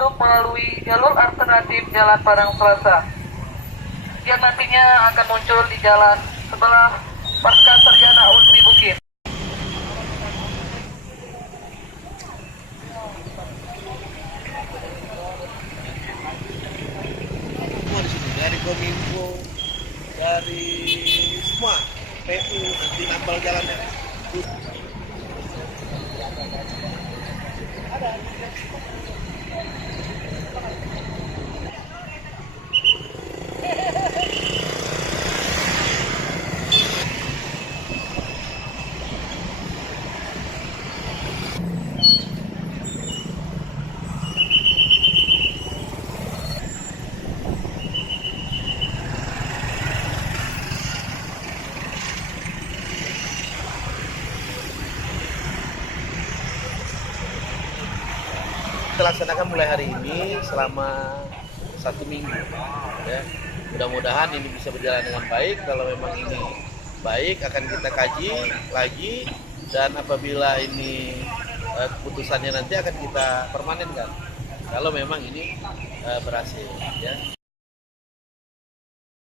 untuk melalui jalur alternatif Jalan Padang Selasa yang nantinya akan muncul di jalan sebelah Pasca Sarjana Unsri Bukit. Semua di sini dari Kominfo, dari semua PU nanti nambal jalannya. Kita laksanakan mulai hari ini selama 1 minggu. Ya. Mudah-mudahan ini bisa berjalan dengan baik. Kalau memang ini baik, akan kita kaji lagi, dan apabila ini keputusannya nanti akan kita permanenkan. Kalau memang ini berhasil. Ya.